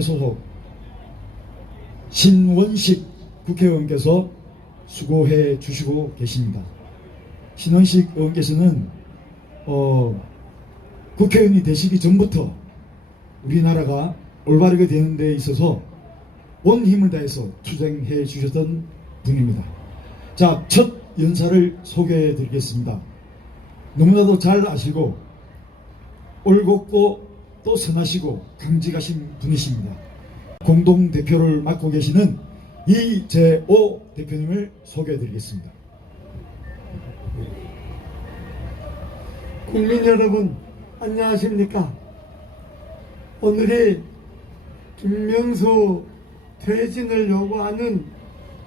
소속 신원식 국회의원께서 수고해 주시고 계십니다. 신원식 의원께서는 국회의원이 되시기 전부터 우리나라가 올바르게 되는 데 있어서 온 힘을 다해서 투쟁해 주셨던 분입니다. 자, 첫 연사를 소개해 드리겠습니다. 너무나도 잘 아시고 올곧고 또 선하시고 강직하신 분이십니다. 공동대표를 맡고 계시는 이재호 대표님을 소개해 드리겠습니다. 국민 여러분, 안녕하십니까? 오늘이 김명수 퇴진을 요구하는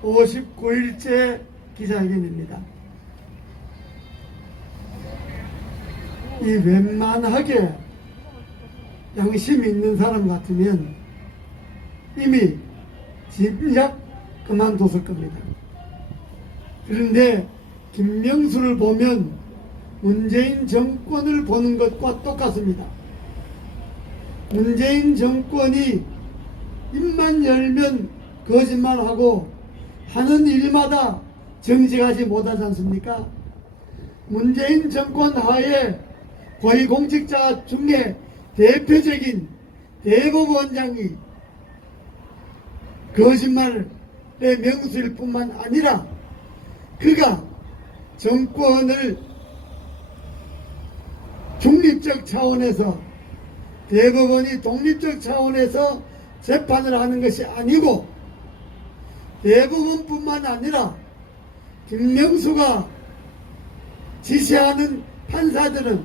59일째 기자회견입니다. 이 웬만하게 양심 있는 사람 같으면 이미 진작 그만뒀을 겁니다. 그런데 김명수를 보면 문재인 정권을 보는 것과 똑같습니다. 문재인 정권이 입만 열면 거짓말하고 하는 일마다 정직하지 못하지 않습니까? 문재인 정권 하에 고위공직자 중에 대표적인 대법원장이 거짓말의 명수일 뿐만 아니라 그가 정권을 중립적 차원에서 대법원이 독립적 차원에서 재판을 하는 것이 아니고 대법원뿐만 아니라 김명수가 지시하는 판사들은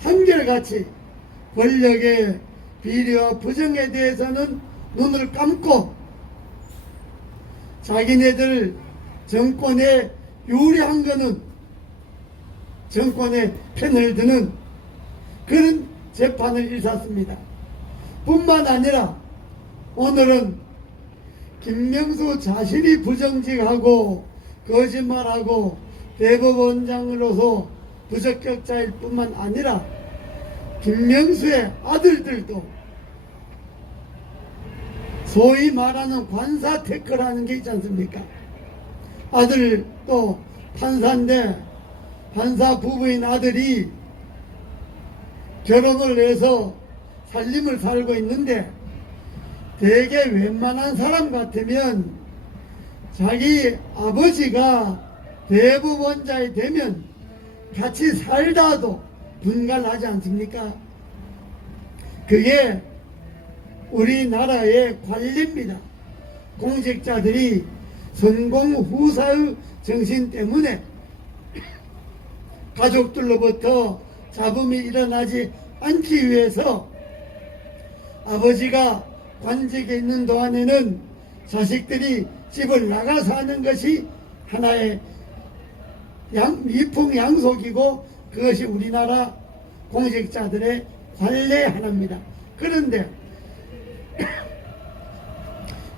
한결같이 권력의 비리와 부정에 대해서는 눈을 감고 자기네들 정권에 유리한 거는 정권의 편을 드는 그런 재판을 일삼습니다. 뿐만 아니라 오늘은 김명수 자신이 부정직하고 거짓말하고 대법원장으로서 부적격자일 뿐만 아니라 김명수의 아들들도 소위 말하는 관사 태클하는 게 있지 않습니까? 아들도 판사인데 판사 부부인 아들이 결혼을 해서 살림을 살고 있는데 대개 웬만한 사람 같으면 자기 아버지가 대법원장이 되면 같이 살다도 분갈하지 않습니까? 그게 우리나라의 관리입니다. 공직자들이 선공후사의 정신 때문에 가족들로부터 잡음이 일어나지 않기 위해서 아버지가 관직에 있는 동안에는 자식들이 집을 나가서 하는 것이 하나의 미풍양속이고 그것이 우리나라 공직자들의 관례 하나입니다. 그런데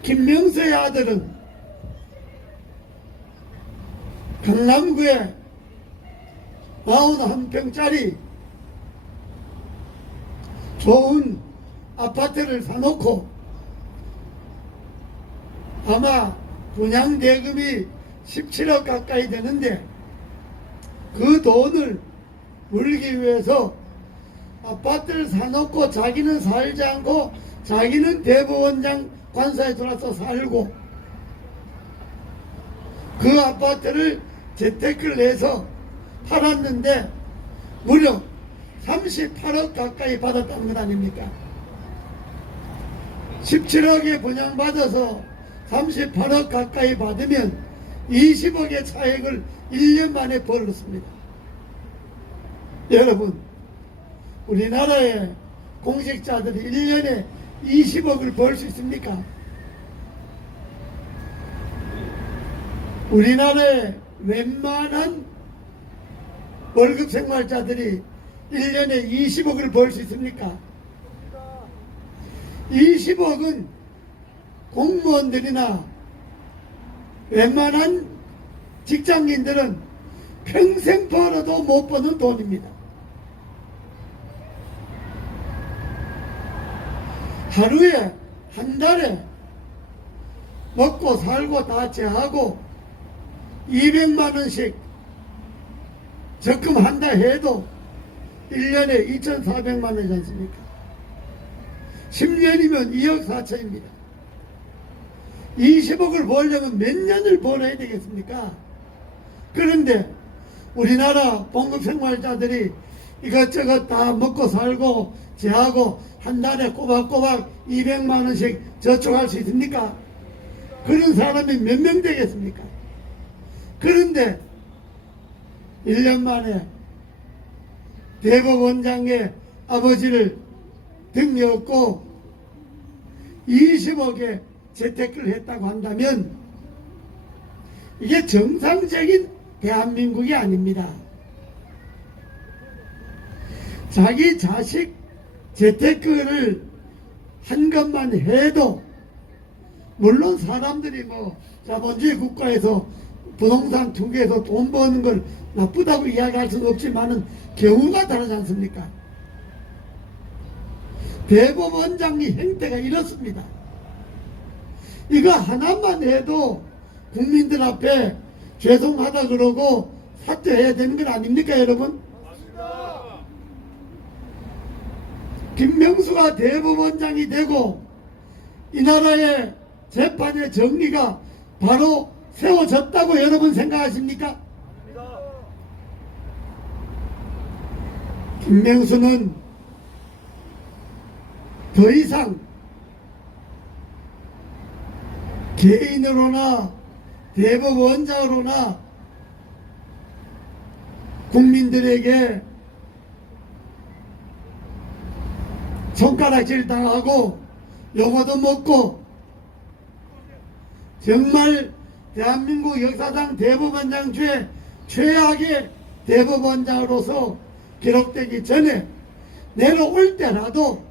김명수의 아들은 강남구에 41평짜리 좋은 아파트를 사놓고 아마 분양대금이 17억 가까이 되는데 그 돈을 벌기 위해서 아파트를 사놓고 자기는 살지 않고 자기는 대법원장 관사에 들어와서 살고 그 아파트를 재테크를 해서 팔았는데 무려 38억 가까이 받았다는 것 아닙니까? 17억에 분양받아서 38억 가까이 받으면 20억의 차액을 1년 만에 벌었습니다. 여러분, 우리나라의 공직자들이 1년에 20억을 벌 수 있습니까? 우리나라의 웬만한 월급 생활자들이 1년에 20억을 벌 수 있습니까? 20억은 공무원들이나 웬만한 직장인들은 평생 벌어도 못 버는 돈입니다. 하루에 한 달에 먹고 살고 다 제하고 200만 원씩 적금한다 해도 1년에 2,400만 원이지 않습니까? 10년이면 2억 4천입니다. 20억을 벌려면 몇 년을 벌어야 되겠습니까? 그런데 우리나라 봉급생활자들이 이것저것 다 먹고 살고 제하고 한 달에 꼬박꼬박 200만 원씩 저축할 수 있습니까? 그런 사람이 몇 명 되겠습니까? 그런데 1년 만에 대법원장의 아버지를 등려했고 20억에 재테크를 했다고 한다면 이게 정상적인 대한민국이 아닙니다. 자기 자식 재테크를 한 것만 해도 물론 사람들이 뭐 자본주의 국가에서 부동산 투기해서 돈 버는 걸 나쁘다고 이야기할 수는 없지만은 경우가 다르지 않습니까? 대법원장이 행태가 이렇습니다. 이거 하나만 해도 국민들 앞에 죄송하다 그러고 사퇴해야 되는 건 아닙니까, 여러분? 맞습니다. 김명수가 대법원장이 되고 이 나라의 재판의 정리가 바로 세워졌다고 여러분 생각하십니까? 김명수는 더 이상 개인으로나 대법원장으로나 국민들에게 손가락질 당하고 요거도 먹고 정말 대한민국 역사상 대법원장 중에 최악의 대법원장으로서 기록되기 전에 내려올 때라도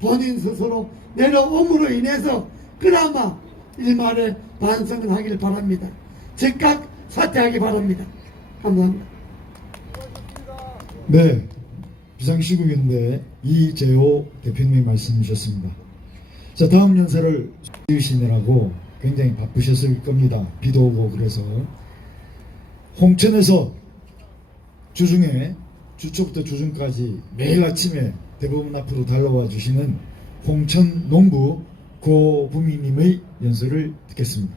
본인 스스로 내려옴으로 인해서 그나마 일말의 반성을 하길 바랍니다. 즉각 사퇴하기 바랍니다. 감사합니다. 네, 비상시국인데 이재호 대표님이 말씀 주셨습니다. 자, 다음 연설을 지으시느라고 굉장히 바쁘셨을 겁니다. 비도 오고 그래서 홍천에서 주중에 주초부터 주중까지 매일 아침에 대법원 앞으로 달려와 주시는 홍천 농부 고부미님의 연설을 듣겠습니다.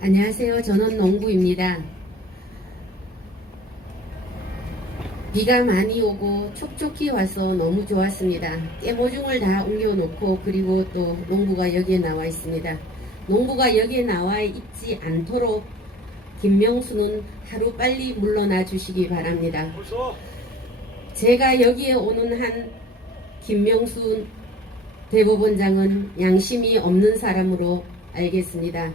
안녕하세요. 저는 농부입니다. 비가 많이 오고 촉촉히 와서 너무 좋았습니다. 깨모중을 다 옮겨놓고 그리고 또 농부가 여기에 나와 있습니다. 농부가 여기에 나와 있지 않도록 김명수는 하루 빨리 물러나 주시기 바랍니다. 제가 여기에 오는 한 김명수 대법원장은 양심이 없는 사람으로 알겠습니다.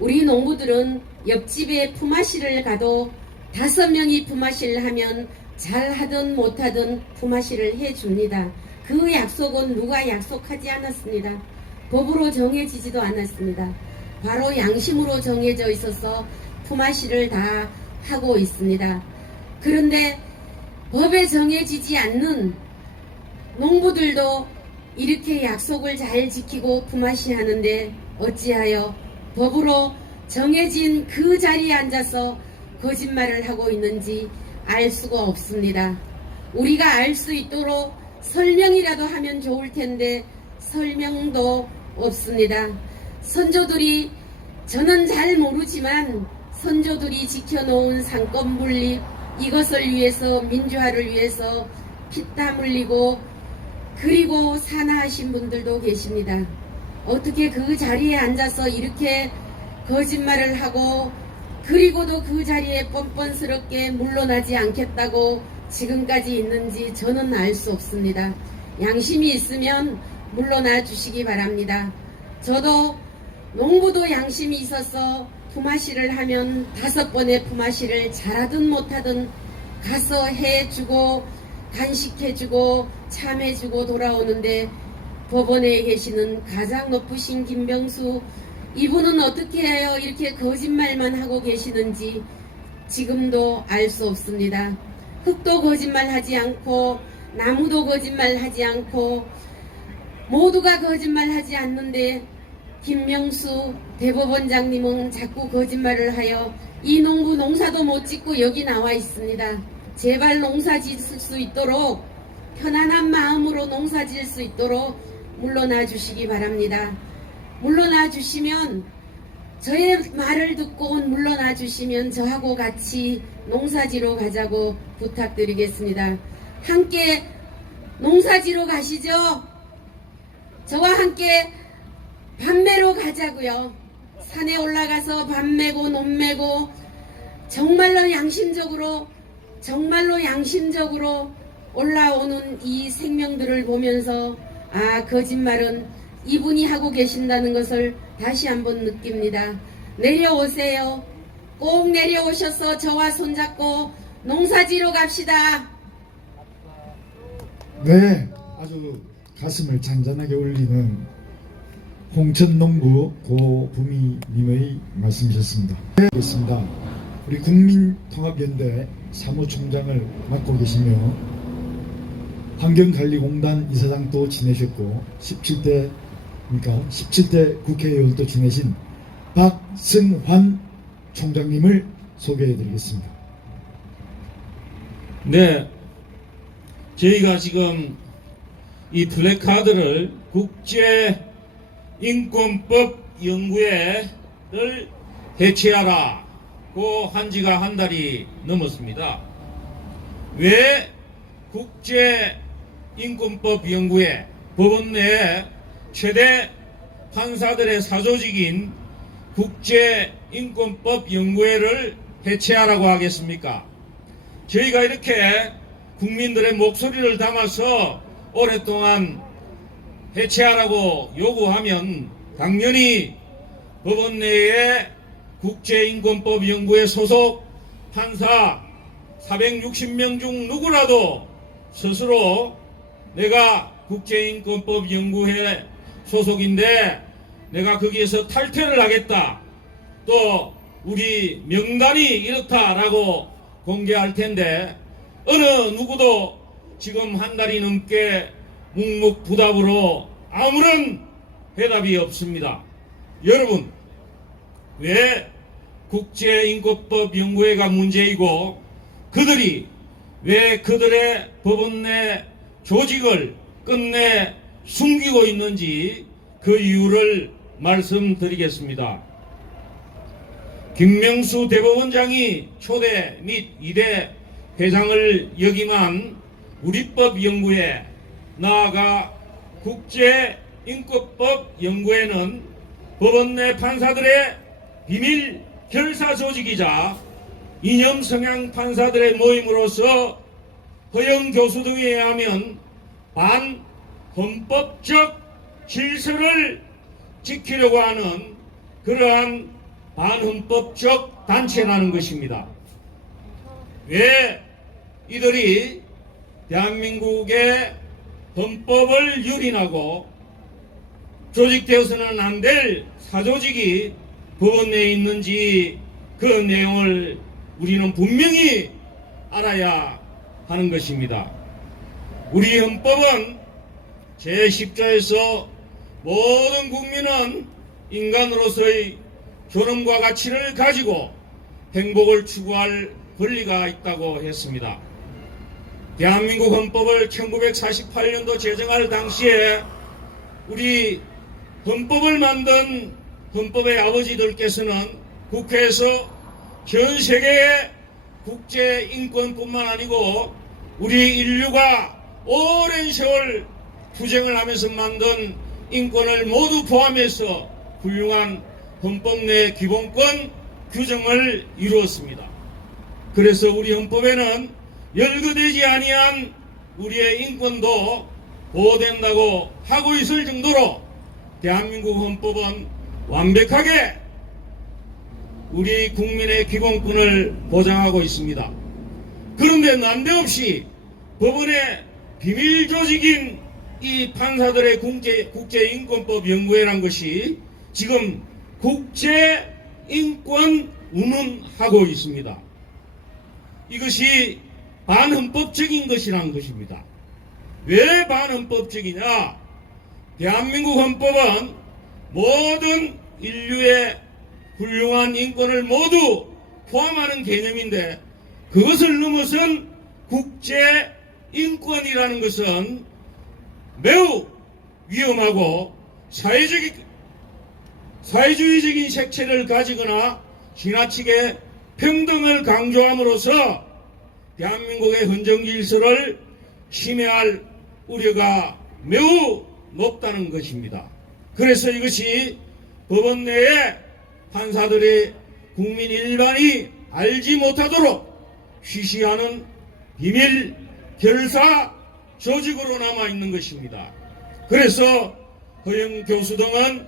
우리 농부들은 옆집에 품앗이를 가도 5명이 품앗이를 하면 잘하든 못하든 품앗이를 해줍니다. 그 약속은 누가 약속하지 않았습니다. 법으로 정해지지도 않았습니다. 바로 양심으로 정해져 있어서 품앗이를 다 하고 있습니다. 그런데 법에 정해지지 않는 농부들도 이렇게 약속을 잘 지키고 품앗이 하는데 어찌하여 법으로 정해진 그 자리에 앉아서 거짓말을 하고 있는지 알 수가 없습니다. 우리가 알 수 있도록 설명이라도 하면 좋을 텐데 설명도 없습니다. 선조들이 저는 잘 모르지만 선조들이 지켜놓은 상권 분립 이것을 위해서 민주화를 위해서 피땀 흘리고 그리고 산화하신 분들도 계십니다. 어떻게 그 자리에 앉아서 이렇게 거짓말을 하고 그리고도 그 자리에 뻔뻔스럽게 물러나지 않겠다고 지금까지 있는지 저는 알 수 없습니다. 양심이 있으면 물러나 주시기 바랍니다. 저도 농부도 양심이 있어서 품앗이를 하면 5번의 품앗이를 잘하든 못하든 가서 해주고 간식해주고 참해주고 돌아오는데 법원에 계시는 가장 높으신 김병수 이분은 어떻게 해요? 이렇게 거짓말만 하고 계시는지 지금도 알 수 없습니다. 흙도 거짓말하지 않고 나무도 거짓말하지 않고 모두가 거짓말하지 않는데 김명수 대법원장님은 자꾸 거짓말을 하여 이 농부 농사도 못 짓고 여기 나와 있습니다. 제발 농사 짓을 수 있도록 편안한 마음으로 농사 지을 수 있도록 물러나 주시기 바랍니다. 물러나 주시면 저의 말을 듣고 물러나 주시면 저하고 같이 농사지로 가자고 부탁드리겠습니다. 함께 농사지로 가시죠. 저와 함께 밤매로 가자고요. 산에 올라가서 밤매고 논매고 정말로 양심적으로 올라오는 이 생명들을 보면서 아, 거짓말은 이분이 하고 계신다는 것을 다시 한번 느낍니다. 내려오세요. 꼭 내려오셔서 저와 손잡고 농사지로 갑시다. 네, 아주 가슴을 잔잔하게 울리는 홍천농부 고부미님의 말씀이셨습니다. 네, 그렇습니다. 우리 국민통합연대 사무총장을 맡고 계시며 환경관리공단 이사장도 지내셨고 17대 국회의원도 지내신 박승환 총장님을 소개해 드리겠습니다. 네, 저희가 지금 이 플래카드를 국제인권법연구회를 해체하라고 한 지가 한 달이 넘었습니다. 왜 국제인권법연구회, 법원 내 최대 판사들의 사조직인 국제인권법연구회를 해체하라고 하겠습니까? 저희가 이렇게 국민들의 목소리를 담아서 오랫동안 해체하라고 요구하면 당연히 법원 내에 국제인권법연구회 소속 판사 460명 중 누구라도 스스로 내가 국제인권법연구회 소속인데 내가 거기에서 탈퇴를 하겠다, 또 우리 명단이 이렇다라고 공개할 텐데 어느 누구도 지금 한 달이 넘게 묵묵부답으로 아무런 대답이 없습니다. 여러분, 왜 국제인권법연구회가 문제이고 그들이 왜 그들의 법원 내 조직을 끝내 숨기고 있는지 그 이유를 말씀드리겠습니다. 김명수 대법원장이 초대 및 2대 회장을 역임한 우리법연구회, 나아가 국제인권법연구회는 법원 내 판사들의 비밀 결사 조직이자 이념 성향 판사들의 모임으로서 허영 교수 등에 의하면 반헌법적 질서를 지키려고 하는 그러한 반헌법적 단체라는 것입니다. 왜 이들이 대한민국의 헌법을 유린하고 조직되어서는 안 될 사조직이 법원 내에 있는지 그 내용을 우리는 분명히 알아야 하는 것입니다. 우리 헌법은 제10조에서 모든 국민은 인간으로서의 존엄과 가치를 가지고 행복을 추구할 권리가 있다고 했습니다. 대한민국 헌법을 1948년도 제정할 당시에 우리 헌법을 만든 헌법의 아버지들께서는 국회에서 전 세계의 국제인권뿐만 아니고 우리 인류가 오랜 세월 투쟁을 하면서 만든 인권을 모두 포함해서 훌륭한 헌법 내 기본권 규정을 이루었습니다. 그래서 우리 헌법에는 열거되지 아니한 우리의 인권도 보호된다고 하고 있을 정도로 대한민국 헌법은 완벽하게 우리 국민의 기본권을 보장하고 있습니다. 그런데 난데없이 법원의 비밀 조직인 이 판사들의 국제인권법 연구회란 것이 지금 국제인권 운운하고 있습니다. 이것이 반헌법적인 것이라는 것입니다. 왜 반헌법적이냐? 대한민국 헌법은 모든 인류의 훌륭한 인권을 모두 포함하는 개념인데 그것을 넘어선 국제 인권이라는 것은 매우 위험하고 사회주의적인 색채를 가지거나 지나치게 평등을 강조함으로써 대한민국의 헌정 질서를 침해할 우려가 매우 높다는 것입니다. 그래서 이것이 법원 내에 판사들의 국민 일반이 알지 못하도록 쉬쉬하는 비밀 결사 조직으로 남아 있는 것입니다. 그래서 허영 교수 등은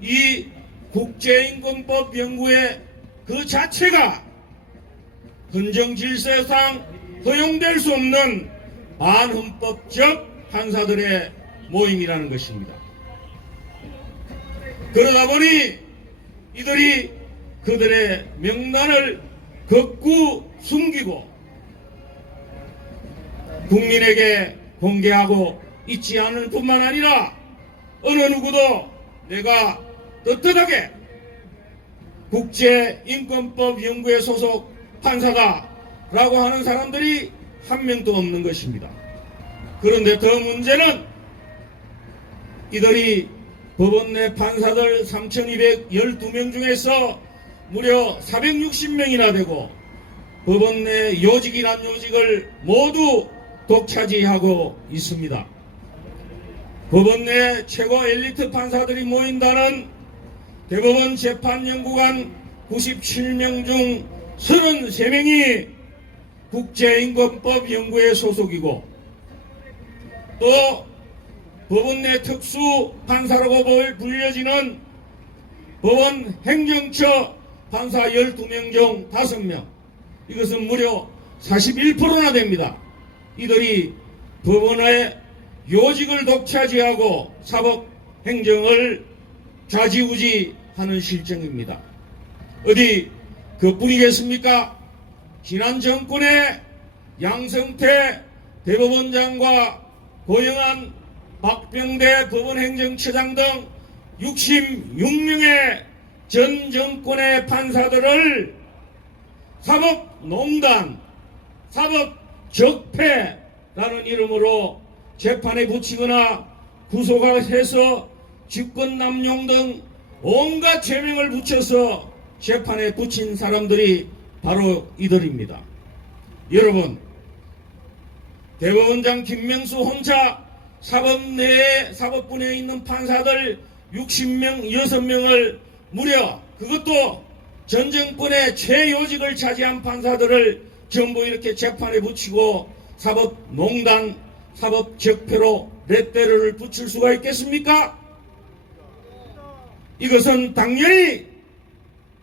이 국제인권법 연구의 그 자체가 헌정 질서상 허용될 수 없는 반헌법적 판사들의 모임이라는 것입니다. 그러다 보니 이들이 그들의 명단을 극구 숨기고 국민에게 공개하고 있지 않을 뿐만 아니라 어느 누구도 내가 떳떳하게 국제인권법 연구에 소속 판사다라고 하는 사람들이 한 명도 없는 것입니다. 그런데 더 문제는 이들이 법원 내 판사들 3,212명 중에서 무려 460명이나 되고 법원 내 요직이란 요직을 모두 독차지하고 있습니다. 법원 내 최고 엘리트 판사들이 모인다는 대법원 재판연구관 97명 중 33명이 국제인권법 연구에 소속이고 또 법원 내 특수 판사라고 불려지는 법원 행정처 판사 12명 중 5명, 이것은 무려 41%나 됩니다. 이들이 법원의 요직을 독차지하고 사법행정을 좌지우지하는 실정입니다. 어디 그뿐이겠습니까? 지난 정권의 양성태 대법원장과 고영한 박병대 법원행정처장 등 66명의 전 정권의 판사들을 사법농단, 사법적폐라는 이름으로 재판에 붙이거나 구속해서 직권남용 등 온갖 죄명을 붙여서 재판에 붙인 사람들이 바로 이들입니다. 여러분, 대법원장 김명수 혼자 사법부 내에 있는 판사들 60명, 6명을 무려 그것도 전 정권의 최요직을 차지한 판사들을 전부 이렇게 재판에 붙이고 사법농단, 사법적폐로 레떼를 붙일 수가 있겠습니까? 이것은 당연히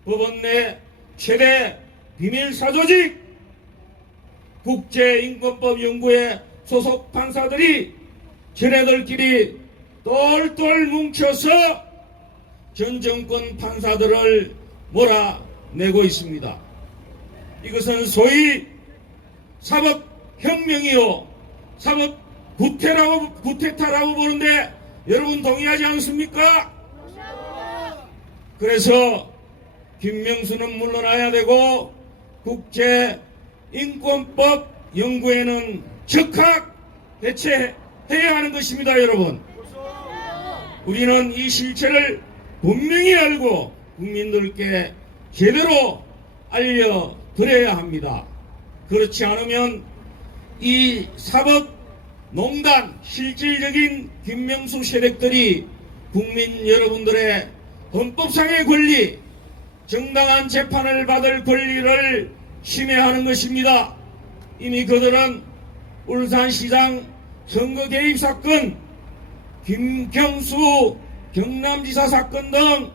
법원 내 최대 비밀사조직 국제인권법 연구에 소속 판사들이 쟤네들끼리 똘똘 뭉쳐서 전 정권 판사들을 몰아내고 있습니다. 이것은 소위 사법혁명이요 구테타라고 보는데 여러분 동의하지 않습니까? 그래서 김명수는 물러나야 되고 국제인권법 연구에는 즉각 대체해야 하는 것입니다. 여러분, 우리는 이 실체를 분명히 알고 국민들께 제대로 알려드려야 합니다. 그렇지 않으면 이 사법농단 실질적인 김명수 세력들이 국민 여러분들의 헌법상의 권리, 정당한 재판을 받을 권리를 침해하는 것입니다. 이미 그들은 울산시장 선거 개입 사건, 김경수 경남지사 사건 등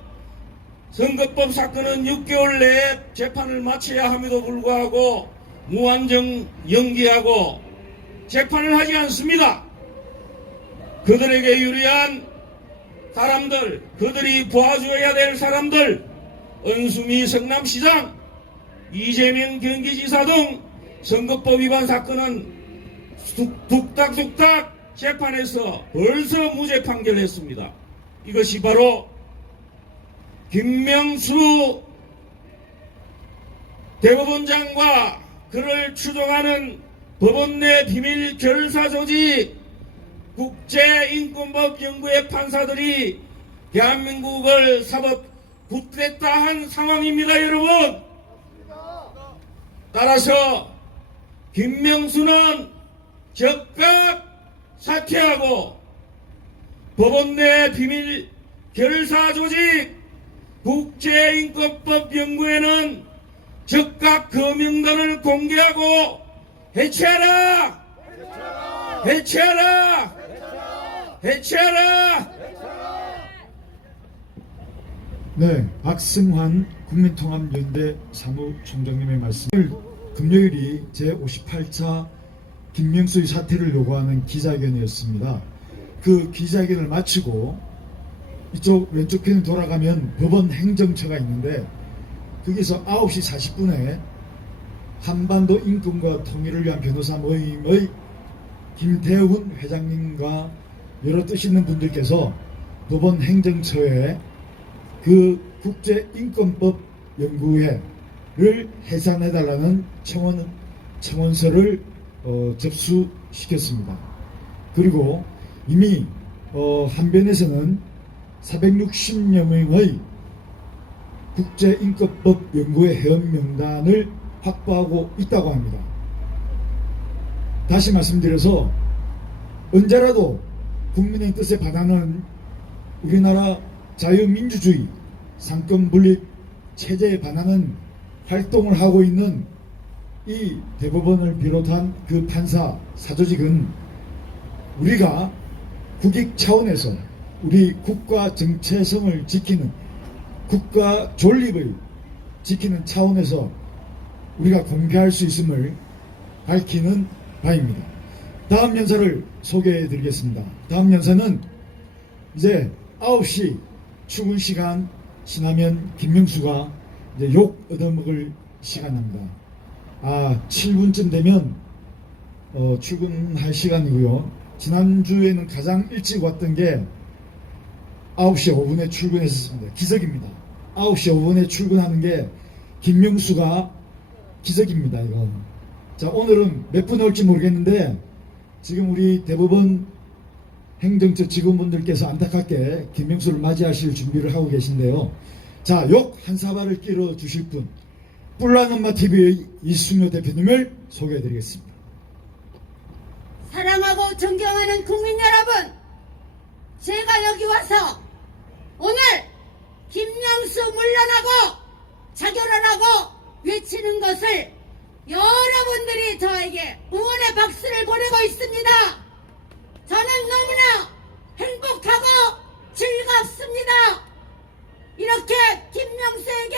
선거법 사건은 6개월 내에 재판을 마쳐야 함에도 불구하고 무한정 연기하고 재판을 하지 않습니다. 그들에게 유리한 사람들, 그들이 도와줘야 될 사람들, 은수미 성남시장, 이재명 경기지사 등 선거법 위반 사건은 뚝딱뚝딱 재판에서 벌써 무죄 판결했습니다. 이것이 바로 김명수 대법원장과 그를 추종하는 법원 내 비밀 결사 조직 국제인권법 연구회 판사들이 대한민국을 사법 붙들었다 한 상황입니다, 여러분. 따라서 김명수는 즉각 사퇴하고 법원 내 비밀 결사 조직 국제인권법 연구회는 즉각 그 명단을 공개하고 해체하라! 해체하라! 해체하라! 네, 박승환 국민통합연대 사무총장님의 말씀을 금요일이 제58차 김명수의 사퇴를 요구하는 기자회견이었습니다. 그 기자회견을 마치고 이쪽 왼쪽 편을 돌아가면 법원 행정처가 있는데 거기서 9시 40분에 한반도 인권과 통일을 위한 변호사 모임의 김태훈 회장님과 여러 뜻 있는 분들께서 법원 행정처에 그 국제인권법 연구회를 해산해달라는 청원서를 접수시켰습니다. 그리고 이미 한변에서는 460여 명의 국제인권법 연구회 회원 명단을 확보하고 있다고 합니다. 다시 말씀드려서 언제라도 국민의 뜻에 반하는 우리나라 자유민주주의 상권분립 체제에 반하는 활동을 하고 있는 이 대법원을 비롯한 그 판사 사조직은 우리가 국익 차원에서 우리 국가 정체성을 지키는 국가 존립을 지키는 차원에서 우리가 공개할 수 있음을 밝히는 바입니다. 다음 연사를 소개해 드리겠습니다. 다음 연사는 이제 9시 출근 시간 지나면 김명수가 이제 욕 얻어먹을 시간입니다. 7분쯤 되면 출근할 시간이고요. 지난주에는 가장 일찍 왔던 게 9시 5분에 출근했었습니다. 기적입니다. 9시 5분에 출근하는 게 김명수가 기적입니다. 이거. 자, 오늘은 몇 분 올지 모르겠는데 지금 우리 대법원 행정처 직원분들께서 안타깝게 김명수를 맞이하실 준비를 하고 계신데요. 자, 욕 한 사발을 끼러 주실 분, 뿔라엄마TV의 이승효 대표님을 소개해 드리겠습니다. 사랑하고 존경하는 국민 여러분, 제가 여기 와서 오늘 김명수 물러나고 자결하라고 외치는 것을 여러분들이 저에게 응원의 박수를 보내고 있습니다. 저는 너무나 행복하고 즐겁습니다. 이렇게 김명수에게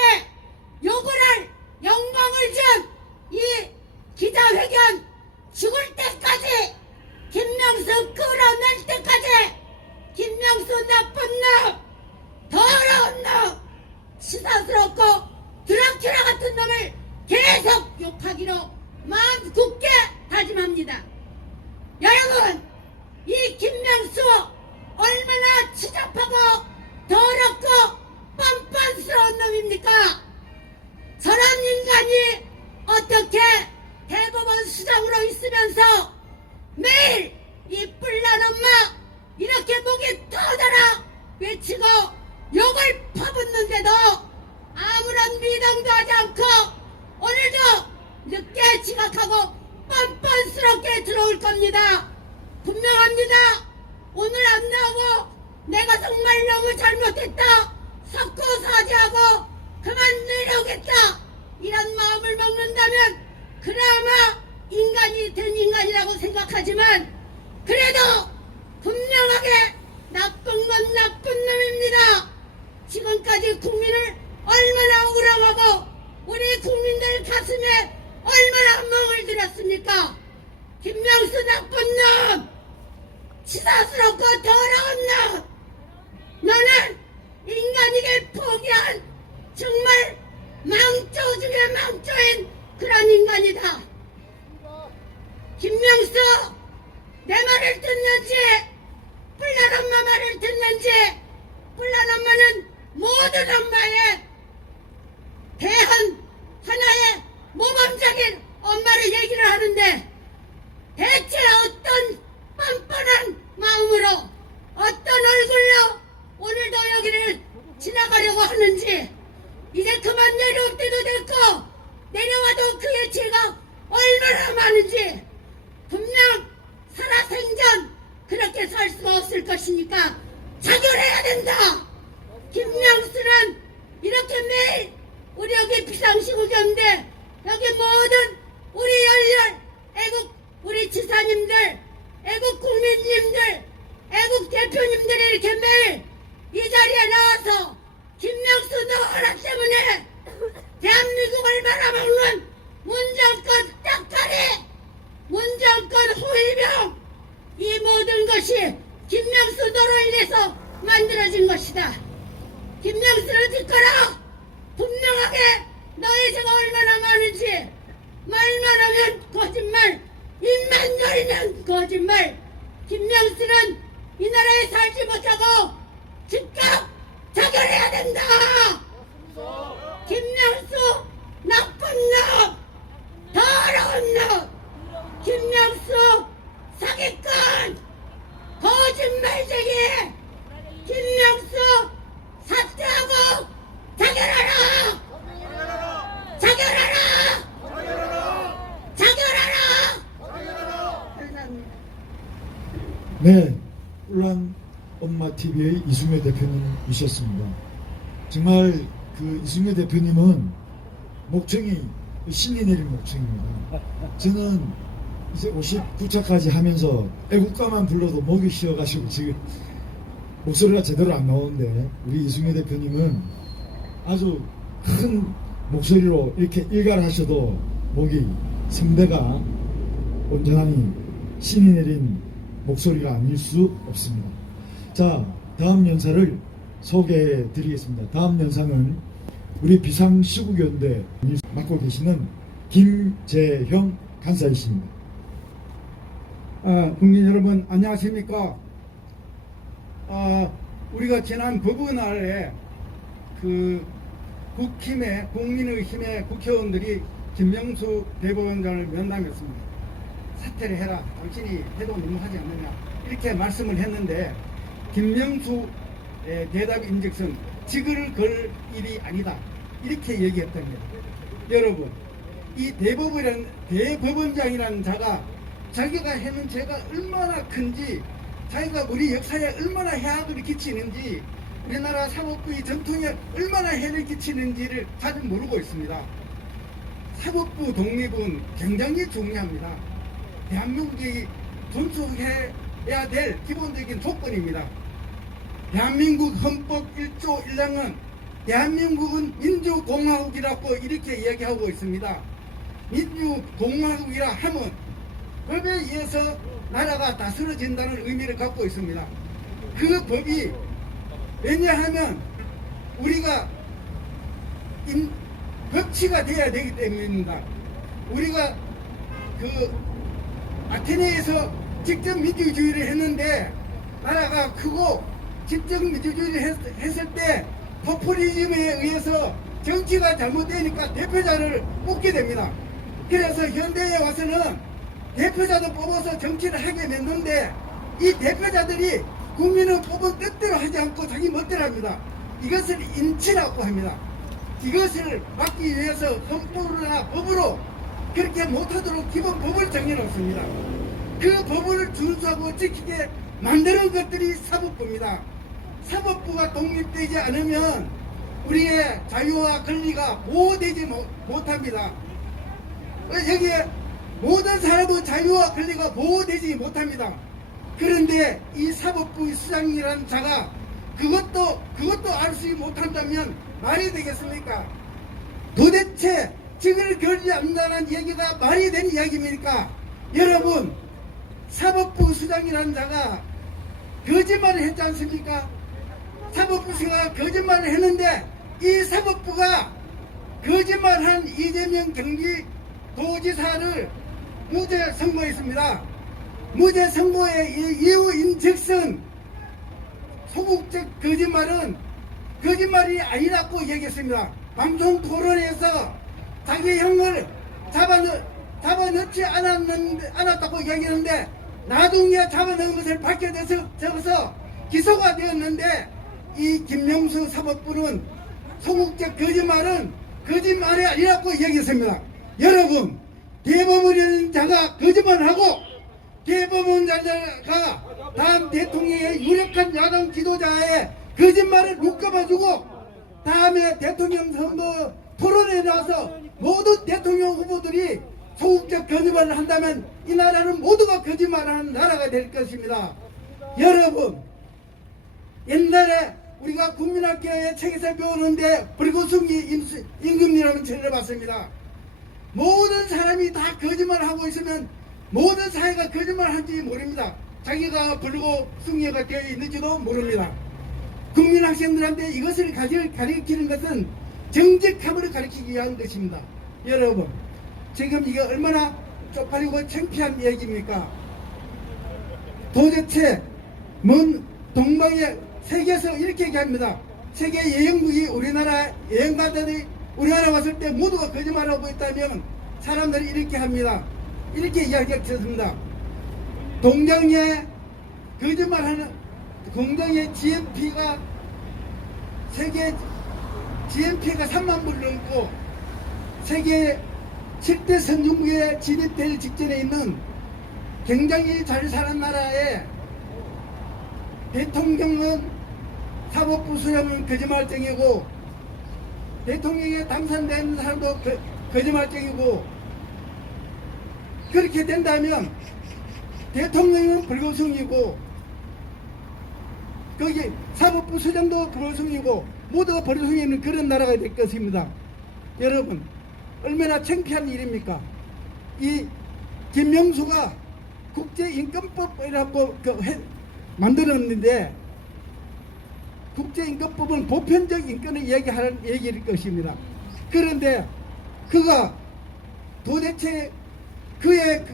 욕을 할 영광을 준 이 기자회견 죽을 때까지, 김명수 끌어낼 때까지 김명수 나쁜 놈, 더러운 놈, 치사스럽고 드라큘라 같은 놈을 계속 욕하기로 마음 굳게 다짐합니다. 여러분, 이 김명수 얼마나 추잡하고 더럽고 뻔뻔스러운 놈입니까? 저런 인간이 어떻게 대법원 수장으로 있으면서 매일 이 뿔난 엄마 이렇게 목이 터져라 외치고 욕을 퍼붓는데도 아무런 미동도 하지 않고 오늘도 늦게 지각하고 뻔뻔스럽게 들어올 겁니다. 분명합니다. 오늘 안 나오고 내가 정말 너무 잘못했다, 섞고 사죄하고 그만 내려오겠다, 이런 마음을 먹는다면 그나마 인간이 된 인간이라고 생각하지만 그래도 분명하게 나쁜 건 나쁜 놈입니다. 지금까지 국민을 얼마나 우롱하고 우리 국민들 가슴에 얼마나 멍을 들였습니까? 김명수 나쁜 놈, 치사스럽고 더러운 놈, 너는 인간이길 포기한 정말 망조 중에 망조인 그런 인간이다. 김명수, 내 말을 듣는지 모든 엄마에 대한 하나의 모범적인 엄마를 얘기를 하는데 대체 어떤 뻔뻔한 마음으로 어떤 얼굴로 오늘도 여기를 지나가려고 하는지 이제 그만 내려올 때도 됐고 내려와도 그의 죄가 얼마나 많은지 분명 살아생전 그렇게 살 수가 없을 것이니까 자결해야 된다. 김명수는 이렇게 매일 우리 여기 비상시국인데 여기 모든 우리 열렬 애국 우리 지사님들 애국 국민님들 애국 대표님들이 이렇게 매일 이 자리에 나와서 김명수 너라 때문에 대한민국을 말아먹는 문정권 딱가리 문정권 호위병 이 모든 것이 김명수 너로 인해서 만들어진 것이다. 김명수를 듣거라. 분명하게 너의 죄가 얼마나 많은지 말만 하면 거짓말 입만 열리는 거짓말. 김명수는 이 나라에 살지 못하고 즉각 자결해야 된다. 김명수 나쁜 놈 더러운 놈 김명수 사기꾼 거짓말쟁이 김명수 사퇴하고 자결하라. 자결하라. 자결하라. 네, 혼란 엄마 TV의 이승효 대표님이셨습니다. 정말 그 이승효 대표님은 목청이 신이 내린 목청입니다. 저는 이제 59차까지 하면서 애국가만 불러도 목이 쉬어가지고 지금 목소리가 제대로 안 나오는데 우리 이승효 대표님은 아주 큰 목소리로 이렇게 일갈하셔도 목이 성대가 온전하니 신이 내린 목소리가 아닐 수 없습니다. 자, 다음 연사를 소개해 드리겠습니다. 다음 연사는 우리 비상시국연대 맡고 계시는 김재형 간사이십니다. 국민 여러분 안녕하십니까? 우리가 지난 법원날에 그 국힘의 국민의힘의 국회의원들이 김명수 대법원장을 면담했습니다. 사퇴를 해라. 당신이 해도 너무하지 않느냐. 이렇게 말씀을 했는데 김명수의 대답인즉슨 직을 걸 일이 아니다. 이렇게 얘기했답니다. 여러분, 이 대법원장이라는 자가 자기가 해는 죄가 얼마나 큰지, 자기가 우리 역사에 얼마나 해악을 끼치는지, 우리나라 사법부의 전통에 얼마나 해를 끼치는지를 잘 모르고 있습니다. 사법부 독립은 굉장히 중요합니다. 대한민국이 존중해야 될 기본적인 조건입니다. 대한민국 헌법 1조 1항은 대한민국은 민주공화국이라고 이렇게 이야기하고 있습니다. 민주공화국이라 하면 법에 의해서 나라가 다스려진다는 의미를 갖고 있습니다. 그 법이 왜냐하면 우리가 법치가 돼야 되기 때문입니다. 우리가 그 아테네에서 직접 민주주의를 했는데 나라가 크고 직접 민주주의를 했을 때 포퓰리즘에 의해서 정치가 잘못되니까 대표자를 뽑게 됩니다. 그래서 현대에 와서는 대표자도 뽑아서 정치를 하게 됐는데 이 대표자들이 국민을 뽑은 뜻대로 하지 않고 자기 멋대로 합니다. 이것을 인치라고 합니다. 이것을 막기 위해서 헌법이나 법으로 그렇게 못하도록 기본 법을 정해놓습니다. 그 법을 준수하고 지키게 만드는 것들이 사법부입니다. 사법부가 독립되지 않으면 우리의 자유와 권리가 보호되지 못합니다. 여기에 모든 사람의 자유와 권리가 보호되지 못합니다. 그런데 이 사법부 수장이라는 자가 그것도 알 수 못한다면 말이 되겠습니까? 도대체 직을 걸지 않는다는 얘기가 말이 되는 이야기입니까? 여러분, 사법부 수장이라는 자가 거짓말을 했지 않습니까? 사법부 수장이 거짓말을 했는데 이 사법부가 거짓말한 이재명 경기도지사를 무죄 선고했습니다. 무죄 선고의 이유인 즉슨 소극적 거짓말은 거짓말이 아니라고 얘기했습니다. 방송 토론에서 자기 형을 잡아넣지 않았다고 얘기했는데 나중에 잡아넣은 것을 밝혀져서 기소가 되었는데 이 김명수 사법부는 소극적 거짓말은 거짓말이 아니라고 얘기했습니다. 여러분, 대법원이라는 자가 거짓말하고 대법원자가 다음 대통령의 유력한 야당 지도자의 거짓말을 묶어가지고 다음에 대통령 선거 토론에 나와서 모든 대통령 후보들이 소극적 거짓말을 한다면 이 나라는 모두가 거짓말하는 나라가 될 것입니다. 여러분, 옛날에 우리가 국민학교의 책에서 배우는데 불구승기 임금이라는 책을 봤습니다. 모든 사람이 다 거짓말하고 있으면 모든 사회가 거짓말한지 모릅니다. 자기가 불구승기가 되어 있는지도 모릅니다. 국민 학생들한테 이것을 가르치는 것은 정직함을 가르치기 위한 것입니다. 여러분, 지금 이게 얼마나 쪽팔리고 창피한 얘기입니까? 도대체 먼 동방의 세계에서 이렇게 얘기합니다. 세계 여행국이 우리나라 여행가들이 우리나라 왔을 때 모두가 거짓말하고 있다면 사람들이 이렇게 합니다. 이렇게 이야기했습니다. 동정에 거짓말하는 공정의 GNP가 세계 GNP가 3만 불 넘고 세계 7대 선진국에 진입될 직전에 있는 굉장히 잘 사는 나라에 대통령은 사법부 수장은 거짓말쟁이고 대통령에 당선된 사람도 거짓말쟁이고 그렇게 된다면 대통령은 불구성이고 거기 사법부 수장도 불구성이고 모두가 불구성이 있는 그런 나라가 될 것입니다. 여러분, 얼마나 창피한 일입니까? 이 김명수가 국제인권법이라고 만들었는데 국제인권법은 보편적 인권을 얘기하는 얘기일 것입니다. 그런데 그가 도대체 그의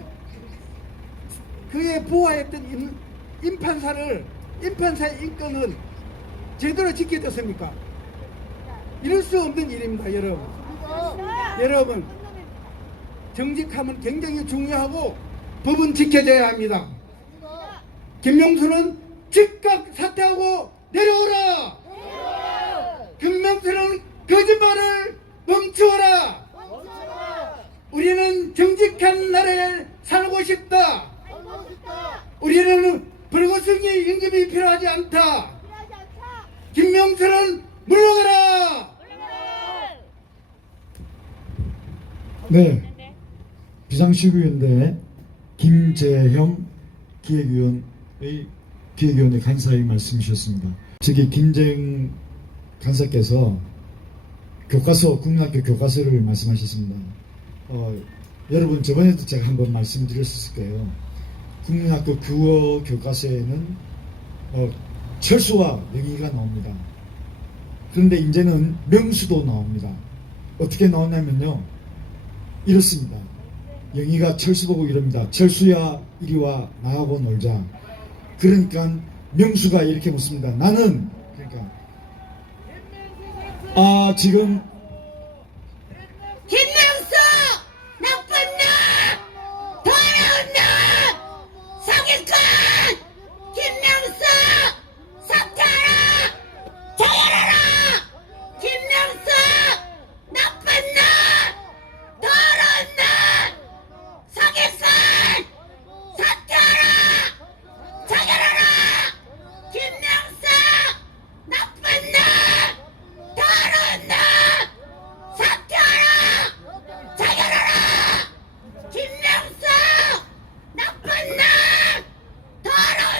부하였던 임판사의 인권을 제대로 지켜줬습니까? 이럴 수 없는 일입니다, 여러분. 여러분, 정직함은 굉장히 중요하고 법은 지켜져야 합니다. 김명수는 즉각 사퇴하고 내려오라! 김명수는 거짓말을 멈추어라! 우리는 정직한 나라에 살고 싶다! 우리는 불구성의 임금이 필요하지 않다! 김명수는 물러가라! 네, 비상시국위원회 김재형 기획위원회 간사의 말씀이셨습니다. 저기 김재형 간사께서 국민학교 교과서를 말씀하셨습니다. 여러분, 저번에도 제가 한번 말씀드렸을 거예요. 국민학교 국어 교과서에는 철수와 명의가 나옵니다. 그런데 이제는 명수도 나옵니다. 어떻게 나오냐면요, 이렇습니다. 영희가 철수 보고 이럽니다. 철수야, 이리와 나하고 놀자. 그러니까 명수가 이렇게 묻습니다. 나는, 그러니까 지금 김명수 나쁜 놈, 더러운 놈, 사기꾼 김명수 사퇴하라, 자결하라. 김명수 나쁜 놈, 더러운 놈, 사기꾼 사퇴하라, 자결하라. 김명수 나쁜 놈, 더러운 놈, 사퇴하라! 자결하라! 김명수! 나쁜 놈! 더러운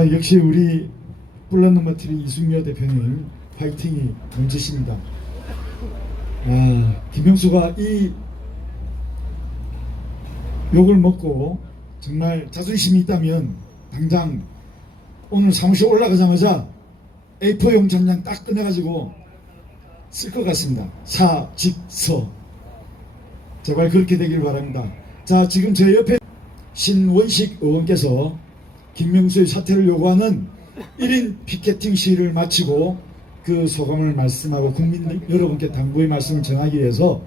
놈! 역시 우리 뿔란넘어트리 이승여 대표님 파이팅이 넘치십니다. 김명수가 이 욕을 먹고 정말 자존심이 있다면 당장 오늘 사무실 올라가자마자 A4용 전장 딱 꺼내가지고 쓸 것 같습니다. 사직서. 제발 그렇게 되길 바랍니다. 자, 지금 제 옆에 신원식 의원께서 김명수의 사퇴를 요구하는 1인 피켓팅 시위를 마치고 그 소감을 말씀하고 국민 여러분께 당부의 말씀을 전하기 위해서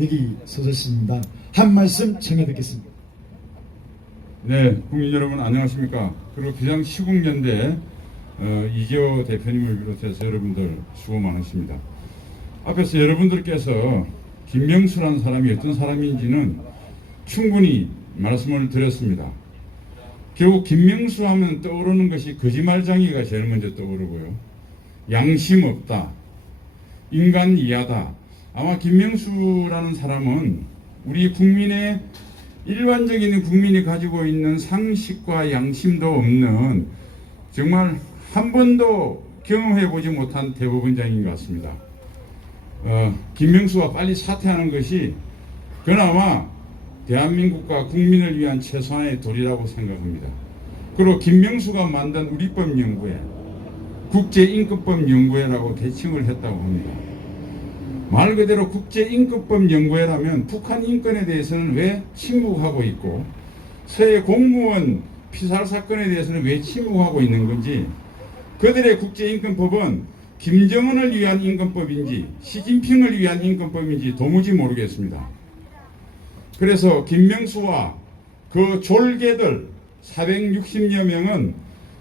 여기 서셨습니다. 한 말씀 청해 듣겠습니다. 네, 국민 여러분 안녕하십니까. 그리고 비상시국연대 이재호 대표님을 비롯해서 여러분들 수고 많으십니다. 앞에서 여러분들께서 김명수라는 사람이 어떤 사람인지는 충분히 말씀을 드렸습니다. 결국 김명수 하면 떠오르는 것이 거짓말쟁이가 제일 먼저 떠오르고요. 양심 없다. 인간 이하다. 아마 김명수라는 사람은 우리 국민의 일반적인 국민이 가지고 있는 상식과 양심도 없는 정말 한 번도 경험해보지 못한 대법원장인 것 같습니다. 김명수가 빨리 사퇴하는 것이 그나마 대한민국과 국민을 위한 최소한의 도리라고 생각합니다. 그리고 김명수가 만든 우리법연구회, 국제인권법연구회라고 대칭을 했다고 합니다. 말 그대로 국제인권법연구회라면 북한 인권에 대해서는 왜 침묵하고 있고 서해 공무원 피살 사건에 대해서는 왜 침묵하고 있는 건지, 그들의 국제인권법은 김정은을 위한 인권법인지 시진핑을 위한 인권법인지 도무지 모르겠습니다. 그래서 김명수와 그 졸개들 460여 명은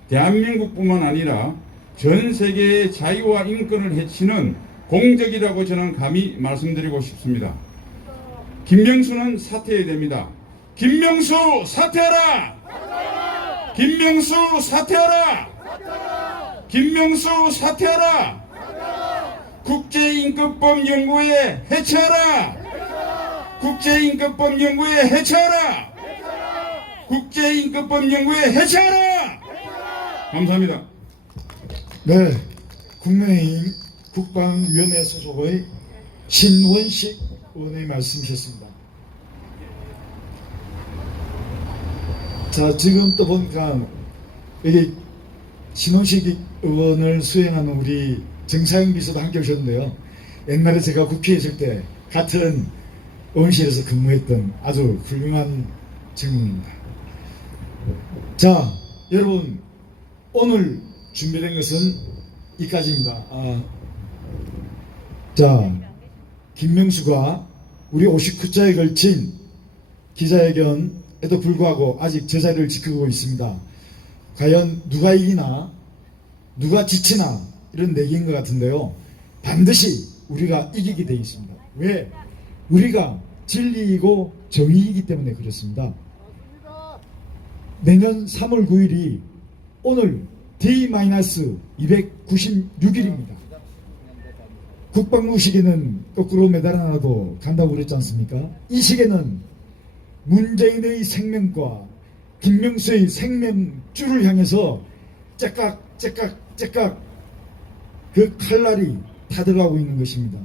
대한민국뿐만 아니라 전 세계의 자유와 인권을 해치는 공적이라고 저는 감히 말씀드리고 싶습니다. 김명수는 사퇴해야 됩니다. 김명수 사퇴하라! 김명수 사퇴하라! 김명수 사퇴하라! 국제인권법 연구회 해체하라! 국제인권법 연구회 해체하라! 국제인권법 연구회 해체하라! 감사합니다. 네, 국민의힘 국방위원회 소속의 신원식 의원의 말씀이셨습니다. 자, 지금 또 보니까 여기 신원식 의원을 수행하는 우리 정사영 비서도 함께 오셨는데요. 옛날에 제가 국회에 있을 때 같은 의원실에서 근무했던 아주 훌륭한 청문입니다. 자, 여러분, 오늘 준비된 것은 이까지입니다. 자, 김명수가 우리 59자에 걸친 기자회견에도 불구하고 아직 제자리를 지키고 있습니다. 과연 누가 이기나 누가 지치나 이런 내기인 것 같은데요. 반드시 우리가 이기게 되어 있습니다. 왜? 우리가 진리이고 정의이기 때문에 그렇습니다. 내년 3월 9일이 오늘 D-296일입니다. 국방부 시계는 거꾸로 매달아놔도 간다고 그랬지 않습니까? 이 문재인의 생명과 김명수의 생명줄을 향해서 째깍 그 칼날이 타들어가고 있는 것입니다.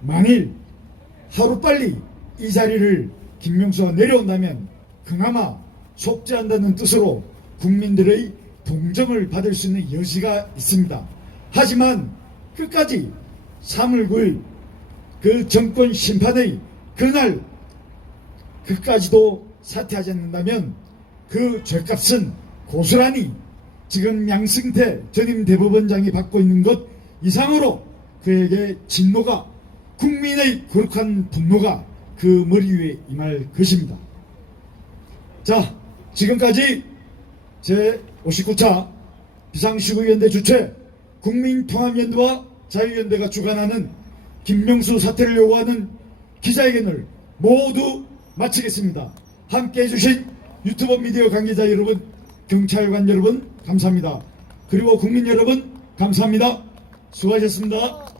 만일 하루빨리 이 자리를 김명수가 내려온다면 그나마 속죄한다는 뜻으로 국민들의 동정을 받을 수 있는 여지가 있습니다. 하지만 끝까지 3월 9일 그 정권 심판의 그날 그까지도 사퇴하지 않는다면 그 죄값은 고스란히 지금 양승태 전임 대법원장이 받고 있는 것 이상으로 그에게 진노가, 국민의 거룩한 분노가 그 머리 위에 임할 것입니다. 자, 지금까지 제59차 비상시국연대 주최 국민통합연대와 자유연대가 주관하는 김명수 사퇴를 요구하는 기자회견을 모두 마치겠습니다. 함께해 주신 유튜브 미디어 관계자 여러분, 경찰관 여러분 감사합니다. 그리고 국민 여러분 감사합니다. 수고하셨습니다.